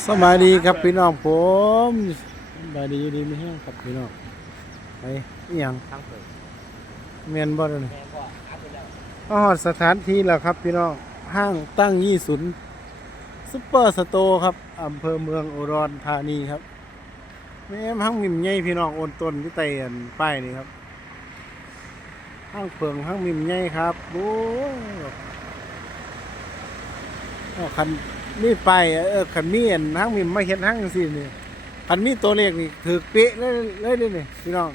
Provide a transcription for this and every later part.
สบายดีครับพี่น้องผมสบายดีอยู่ดีไม่แห้งครับพี่น้องไปอีหยังทั้งเปิดเมียนบ่เดยวนี่แม่ก็อัพไปแล้วอ๋อสถานที่แล้วครับพี่น้องห้างตั้งยี่ศูนซุปเปอร์สโตร์ครับอำเภอเมืองอุดรธานีครับแม่มห้างมิมใหญ่พี่น้องโอนต้นที่ไตอันป้ายนี่ครับห้างเพิงห้างมิมใหญ่ครับโอ้ยเอาคัน มีป้ายเออคันมีอันห้งมิมมาเห็นห้งจังซี่นี่คันมีตัวเลขนี่ถือเป๊ะเลยเลยเลยนี่พี่น้อง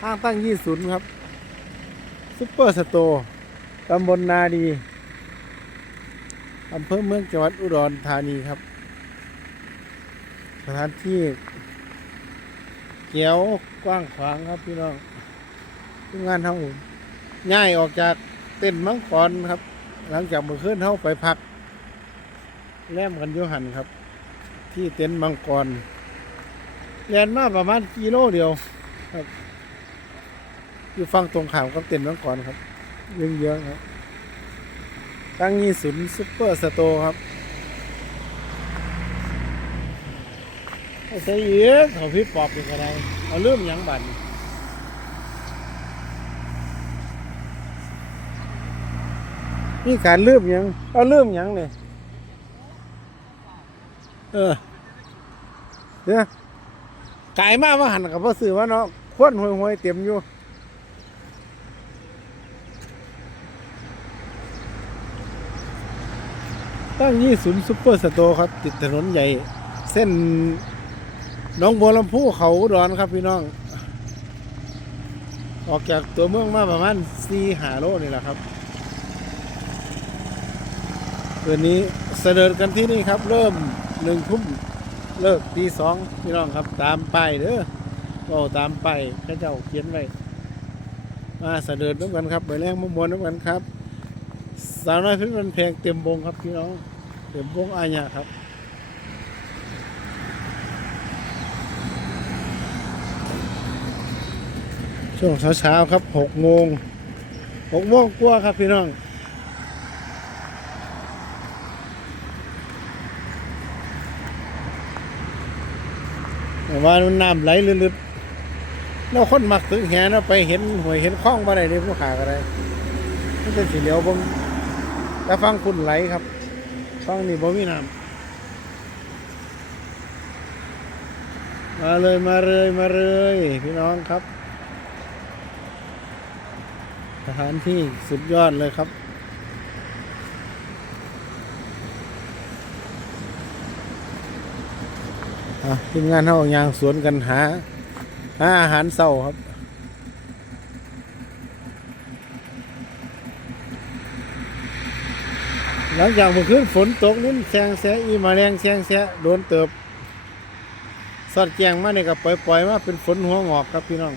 ห้างตั้งยี่ศูนย์ครับซุปเปอร์สโตร์ตำบลนาดีอำเภอเมืองจังหวัดอุดรธานีครับ สถานที่เขียวกว้างขวางครับพี่น้องทีมงานเฮาย้ายออกจากเต้นมังกรครับ หลังจากเมื่อคืนเฮาไปพัก แลมกันยุหันครับ ที่เต็นท์มังกรเรียนมาประมาณกิโลเดียวอยู่ฝั่งตรงข้ามกับเต็นท์มังกรครับเยอะๆครับตั้งยี่ศูนซุปเปอร์สโตร์ครับเอาใส่เยอะเขาพี่ปอบเป็นอะไรเอาเริ่มยังบัน นี่การเริ่มยังเอาเริ่มยังเลยเออเดี๋ยวกายมากว่าหันกับพ่อสื่อว่าเนาะควนห่วยๆเต็มอยู่ตั้งยี่ศูนย์ซุปเปอร์สโตร์ครับ ติดถนนใหญ่ เส้นน้องบัวลำพูเขาดอนครับพี่น้อง ออกจากตัวเมืองมาประมาณสี่หาโลนี่แหละครับ คืนนี้เสด็จกันที่นี่ครับ เริ่มหนึ่งทุ่มเลิกตีสองพี่น้องครับ ตามไปเด้อก็ตามไป้ายพระเจ้าเขียนไว้มาเสด็จน้ำกันครับไปแรงมะมวนน้ำกันครับสาวน้อยพิ่มันแพงเต็มวงครับพี่น้องเต็มวงอาญาครับช่วงเช้าๆครับหกโมงหกโมงกว่าครับพี่น้อง ว่ามันน้ำไหลลึดๆแล้วคนมักถึงแหนะไปเห็นหวยเห็นคล้องมาได้ในผู้ขาก็ได้มันเป็นสีเหลียวบงแต่ฟังคุณไหลครับฟังนี่บ่มีน้ำมาเลยมาเลยมาเลยพี่น้องครับ สถานที่สุดยอดเลยครับ อะ ทีมงานเขายางสวนกันหาหาอาหารเศร้าครับหลังจากเมื่อคืนฝนตกนี่แซงแซอีมาแรงแซงแซโดนเติบสอดแจงมาเนี่ยกับปล่อยๆมาเป็นฝนหัวงอกครับพี่น้อง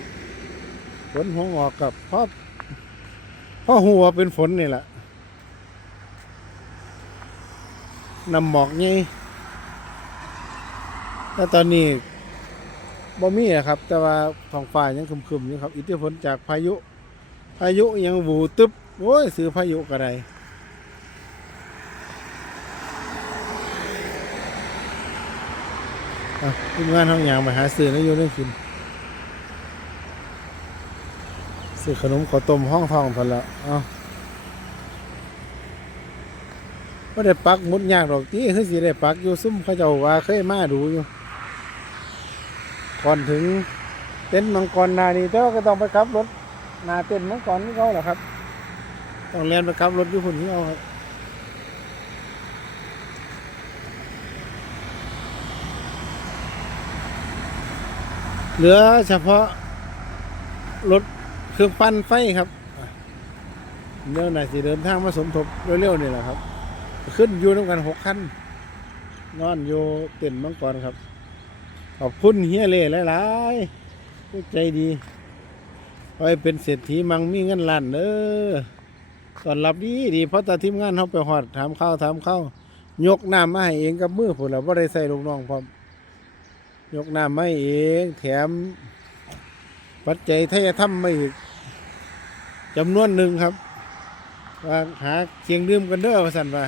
ฝนหัวงอกกับพ่อพ่อหัวเป็นฝนนี่แหละนำหมอกไง แล้วตอนนี้บ่มีอะครับ แต่ว่าท้องฟ้ายังครึมๆอยู่ครับ อิทธิพลจากพายุ พายุยังหวูตึบโอ้ยซื้อพายุกระไดอะทีมงานห้องยางมาหาซื้อแล้วอยู่นั่นกินซื้อขนมข้าวต้มห้องทองพันละเอ้าไม่ได้ปักมุดยากหรอกที่คือสิได้ปักอยู่ซุ่มเขาเจ้าว่าเคยมาดูอยู่ ก่อนถึงเต็นท์มังกรนานีแต่ว่าก็ต้องไปขับรถนาเต็นท์มังกรนี่เขาแหละครับ ต้องเรียนไปขับรถยู่คนที่เอาครับเหลือเฉพาะรถเครื่องปั้นไฟครับเรื่องไหนสิเดินทางมาสมทบเร็วๆนี่แหละครับ ขึ้นอยู่น้ำกันหกคันนอนอยู่เต็นท์มังกรครับ ขอบคุณเฮียเล่หลายๆใจดีไว้เป็นเศรษฐีมังมีเงินล้านเด้อตอนรับดีดีเพราะตาทีมงานเขาไปหอดถามข้าวถามข้าวยกน้ำมาให้เองกับมือผมแล้วว่าได้ใส่ลูกน้องพร้อมยกน้ำไม่เอง แถม ปัจจัยทายธรรมไม่อีกจำนวนหนึ่งครับว่าหาเคียงดื่มกันเด้อว่าสันว่า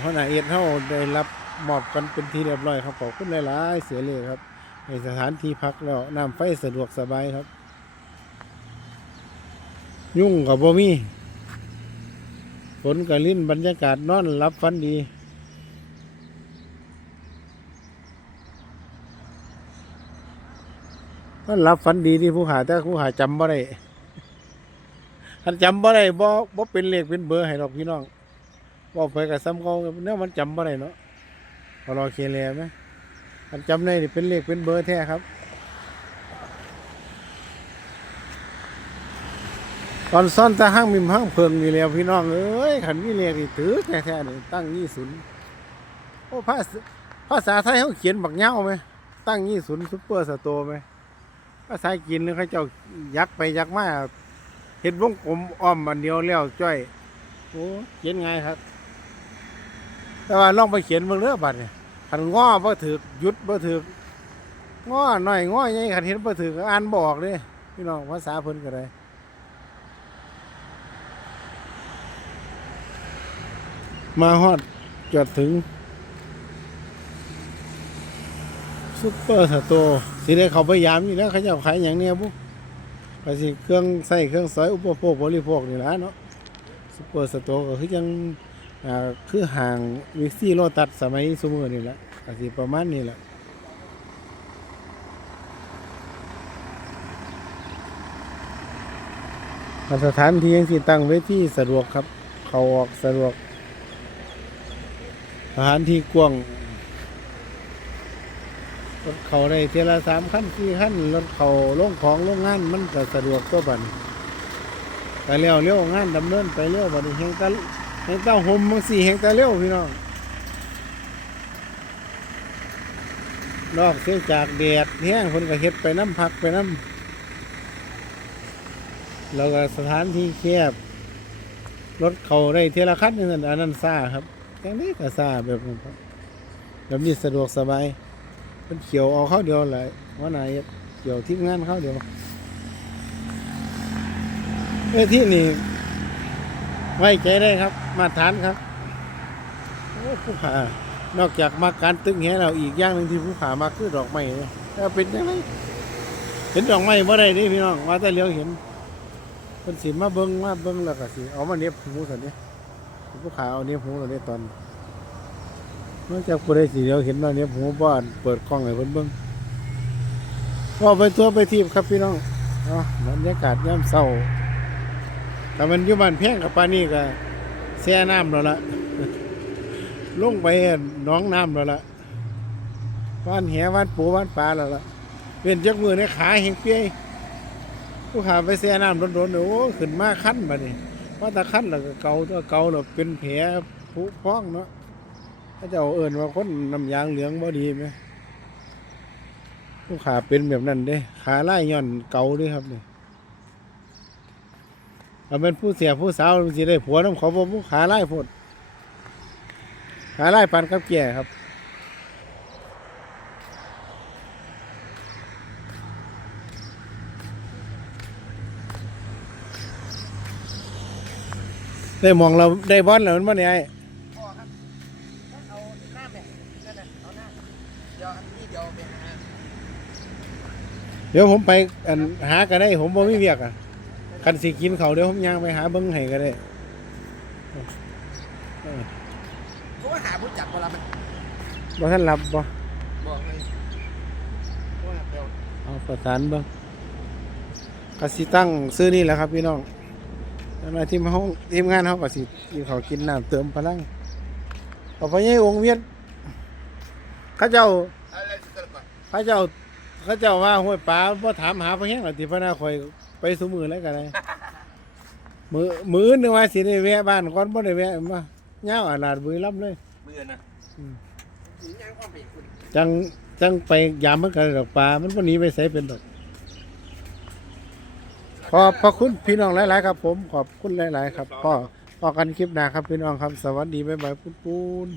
หัวหน้าเอ็ดเฮาได้รับ มอบกันเป็นที่เรียบร้อยครับขอบคุณหลายๆเสียเลยครับในสถานที่พักแล้วน้ำไฟสะดวกสบายครับ ยุ่งกับบ่มีฝนกับลิ้นบรรยากาศนอนรับฟันดีมันรับฝันดีที่ผู้หาแต่ผู้หาจำบ่ได้คันจำบ่ได้บ่บ่เป็นเลขเป็นเบอร์ให้ดอกพี่น้องบอกไปกับซ้ำเขาเนี่ยมันจำบ่ได้เนาะ รอเคลียร์ไหมคันจำได้เป็นเลขเป็นเบอร์แท้ครับ ตอนซ่อนตาห้างมิมห้างเพิงนี่แล้วพี่น้องเอ้ยขันนี่เลขนี่ถือแท้ๆนี่ตั้งยี่ศูนย์โอ้ภาษาภาษาไทยเขาเขียนบักเหย้าไหมตั้งยี่ศูนย์ซุปเปอร์สโตร์ไหมภาษากินเขาเจ้ายักไปยักมาเห็ดวงกลมอ้อมมันเดียวแล้วจ้อยโอ้เขียนไงครับ แต่ว่าลองไปเขียนเบิ่งเรือบัดเนี่ย ขันง้อบ่ถือยุดบ่ถือง้อหน่อยง้อใหญ่ขันเห็นบ่ถืออ่านบอกเลยพี่น้องภาษาเพิ่นก็ได้มาฮอดจอดถึงซุปเปอร์สโตร์สิได้เขาพยายามอยู่แล้วเขาจะขายอย่างเนี้ยบุ๊ก็สิเครื่องใส่เครื่องใส่อุปโภคบริโภคนี่แหละเนาะซุปเปอร์สโตร์ก็คือยัง คือห่างวิกซี่โลตัดสมัยสมัยนี่แหละก็สิประมาณนี้แหละสถานที่ยังสิตั้งไว้ที่สะดวกครับ เขาออกสะดวก สถานที่กว้างรถเขาได้เทละสามขั้นสี่ขั้นรถเขาลงของลงงานมันก็สะดวกตัวบันไปเร็วเร็วงานดำเนินไปเร็วบัดนี้แหงตา แหงตาห่มบางสี่แหงตาเร็วพี่น้องนอกเสียจากแดดแห้งคนก็เฮ็ดไปน้ำพักไปน้ำแล้วก็สถานที่แคบรถเขาได้เทละคันนี่นั่นอันนั้นซ่าครับแค่นี้ก็ซ่าแบบนั้นครับแบบนี้สะดวกสบายมันเขียวเอาเข้าเดียวแหละว่าไหนเกี่ยวทิพงานเข้าเดียวเอ้ที่นี่ ไว้ใจได้ครับ มาตรฐานครับโอ้ผู้ขานอกจากมาการตึงแหเราอีกอย่างหนึ่งที่ผู้ขามาคือดอกไม้เนี่ยแต่เป็นยังไงเห็นดอกไม้เมื่อไรนี่พี่น้องว่าแต่เลี้ยวเห็นเป็นสีมาเบิ้งมาเบิ้งแล้วก็สิเอามาเนียหูสันนี้ผู้ขาเอาเนียหูสันนี้ตอนนอกจากผู้ใดสีเดียวเห็นมาเนี่ยผมบ้านเปิดกล้องให้เพิ่นเบิงว่าไปตัวไปทีบครับพี่น้องเนาะบรรยากาศยามเช้า แต่มันอยู่บ้านแพงกับปานนี้ก็แช่น้ำแล้วล่ะลงไปน้องน้ำแล้วล่ะว่านแหว่านปูว่านปลาแล้วล่ะเป็นจักมือในขาแห่งเปียยผู้ขาไปแช่น้ำโดนๆโอ้ขึ้นมาขั้นบัดนี้ว่าแตะขั้นแล้วก็เกาตัวเกาแล้วเป็นแผลผุพองเนาะถ้าจะเอาเอิญว่าคนน้ำยางเหลืองบ่ดีไหมผู้ขาเป็นแบบนั้นเด้ขาไล่ย่อนเกาด้วยครับเนี่ย ถ้าเป็นผู้เสียผู้สาวมันสิได้ผัวน้ำเขาบ่ผู้ขาไล่พดขาไล่ปันกับแก่ครับได้มองเราได้บอลแล้วมันบ่เนี่ยไอ้พอครับเอาหน้าแม่นั่นน่ะเอาหน้าเดี๋ยวอันนี้เดี๋ยวไปหาเดี๋ยวผมไปอันหาก็ได้ผมบ่มีเวียกอะ คันสิกินเขาวเดี๋ยวผมย่างไปหาเบิ้งให้ก็ได้เพราะว่าหาผู้จับเวลามันบ่ท่านรับบ่บอกเลยว่าเดี๋ยวเอาประสานเบิ้งก็สิตั้งซื้อนี่แหละครับพี่น้องแล้วมาทีมห้องทีมงานเขาก็สิกินเขาวกินน้ำเติมพลังเอาไปให้องค์เวียนเขาเจ้าอะไรสักก่อนเขาเจ้าเขาเจ้าว่าห้วยปลาบ่ถามหาพะแห้งหรอกที่พระนาคอย ไปสมือแล้วกันเลยมือมือนึงว่าสิได้แวะบ้านก่อนบ่ได้แวะมาเงาวอาลาดบุรีรัมย์เลยเบื่อนะหนียังความไปคุณจังจังไปยามมันกันดอกปลา มันวันนี้ไปใส่เป็นดอกขอบพระคุณพี่น้องหลาย ๆ ครับ ผม ขอบคุณหลาย ๆ ครับพ่อพ่อกันคลิปหน้าครับพี่น้องครับ สวัสดีบ๊ายบายปุ้นปุ้น